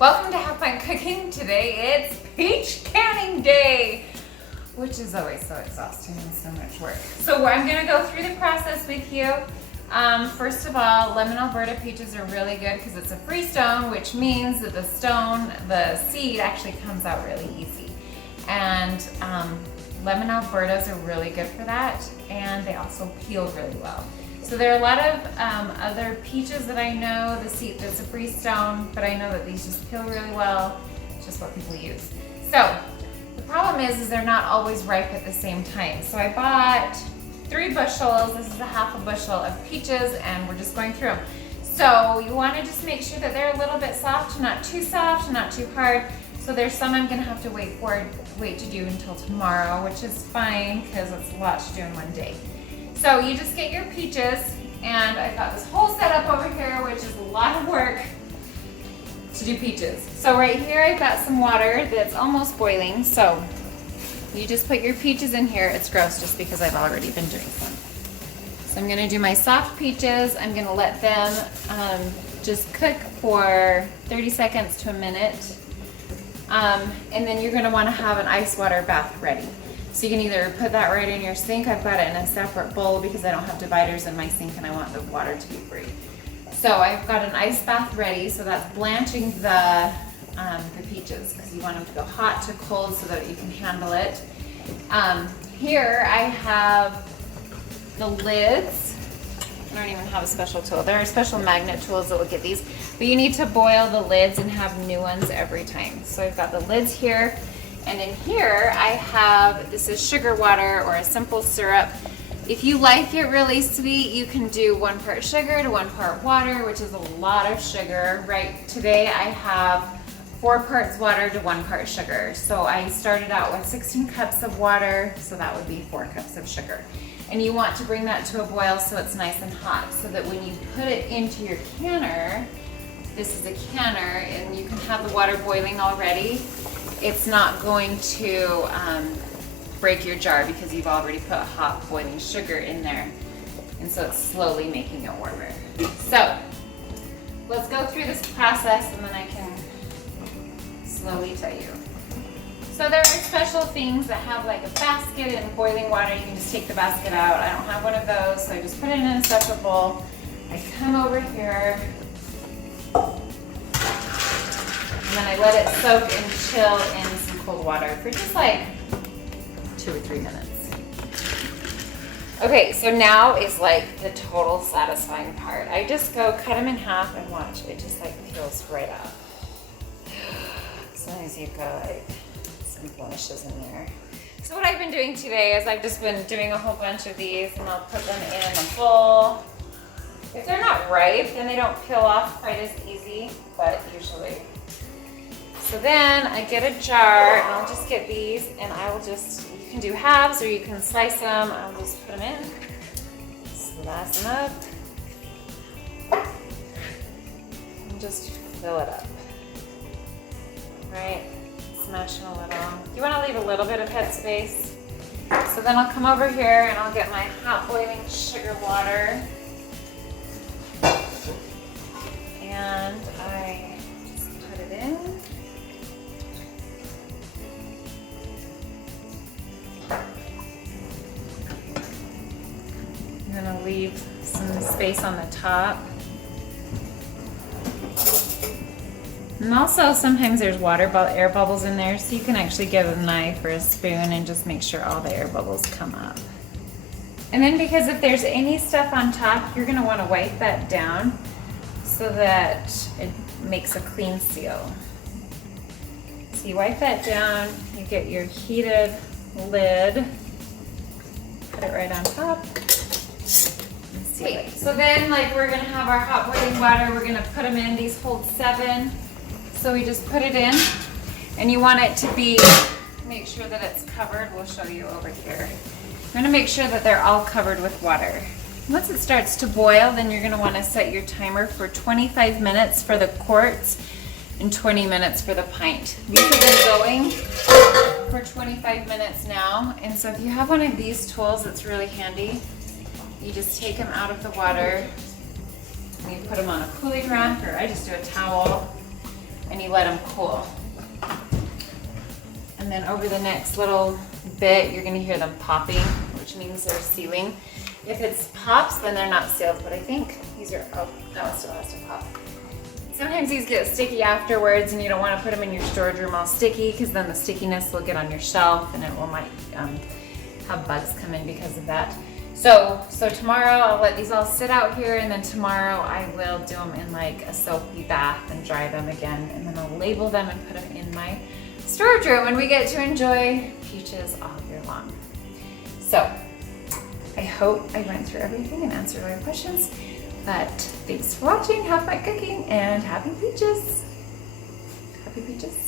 Welcome to HalfPint Cooking. Today it's peach canning day, which is always so exhausting and so much work. So I'm gonna go through the process with you. First of all, lemon Alberta peaches are really good because it's a free stone, which means that the seed actually comes out really easy. And lemon Albertas are really good for that, and they also peel really well. So there are a lot of other peaches that I know, the seed that's a free stone, but I know that these just peel really well. It's just what people use. So the problem is they're not always ripe at the same time. So I bought 3 bushels. This is a half a bushel of peaches, and we're just going through them. So you want to just make sure that they're a little bit soft, not too hard. So there's some I'm gonna have to wait to do until tomorrow, which is fine because it's a lot to do in one day. So you just get your peaches, and I've got this whole setup over here, which is a lot of work to do peaches. So right here I've got some water that's almost boiling. So you just put your peaches in here. It's gross just because I've already been doing some. So I'm gonna do my soft peaches. I'm gonna let them just cook for 30 seconds to a minute. And then you're gonna wanna have an ice water bath ready. So you can either put that right in your sink. I've got it in a separate bowl because I don't have dividers in my sink and I want the water to be free. So I've got an ice bath ready. So that's blanching the peaches because you want them to go hot to cold so that you can handle it. Here I have the lids. I don't even have a special tool. There are special magnet tools that will get these, but you need to boil the lids and have new ones every time. So I've got the lids here. And in here I have, this is sugar water or a simple syrup. If you like it really sweet, you can do 1 part sugar to 1 part water, which is a lot of sugar. Right, today I have 4 parts water to 1 part sugar. So I started out with 16 cups of water, so that would be 4 cups of sugar. And you want to bring that to a boil so it's nice and hot, so that when you put it into your canner, this is a canner, and you can have the water boiling already. It's not going to break your jar because you've already put hot boiling sugar in there, and so it's slowly making it warmer. So let's go through this process and then I can slowly tell you. So there are special things that have like a basket and boiling water. You can just take the basket out. I don't have one of those, so I just put it in a separate bowl. I come over here, and then I let it soak and chill in some cold water for just like 2 or 3 minutes. Okay, so now is like the total satisfying part. I just go cut them in half and watch. It just like peels right off. Sometimes you've got like some blemishes in there. So what I've been doing today is I've just been doing a whole bunch of these, and I'll put them in a bowl. If they're not ripe, then they don't peel off quite as easy, but usually. So then I get a jar, and I'll just get these, and I will just, you can do halves or you can slice them. I'll just put them in, slice them up, and just fill it up. Right, smash them a little. You want to leave a little bit of head space. So then I'll come over here and I'll get my hot boiling sugar water. And I just put it in. I'm gonna leave some space on the top. And also sometimes there's air bubbles in there, so you can actually get a knife or a spoon and just make sure all the air bubbles come up. And then because if there's any stuff on top, you're gonna wanna wipe that down so that it makes a clean seal. So you wipe that down, you get your heated lid, put it right on top. Okay, so then like we're gonna have our hot boiling water, we're gonna put them in, these hold 7. So we just put it in, and you want it to be, make sure that it's covered. We'll show you over here. I'm gonna make sure that they're all covered with water. Once it starts to boil, then you're gonna wanna set your timer for 25 minutes for the quarts and 20 minutes for the pint. These have been going for 25 minutes now, and so if you have one of these tools that's really handy, you just take them out of the water, and you put them on a cooling rack, or I just do a towel, and you let them cool. And then over the next little bit, you're gonna hear them popping, which means they're sealing. If it's pops, then they're not sealed, but I think these are, oh, that one still has to pop. Sometimes these get sticky afterwards and you don't wanna put them in your storage room all sticky because then the stickiness will get on your shelf and it might have bugs come in because of that. So tomorrow I'll let these all sit out here, and then tomorrow I will do them in like a soapy bath and dry them again, and then I'll label them and put them in my storage room, and we get to enjoy peaches all year long. So I hope I went through everything and answered all your questions, but thanks for watching HalfPint Cooking, and happy peaches. Happy peaches.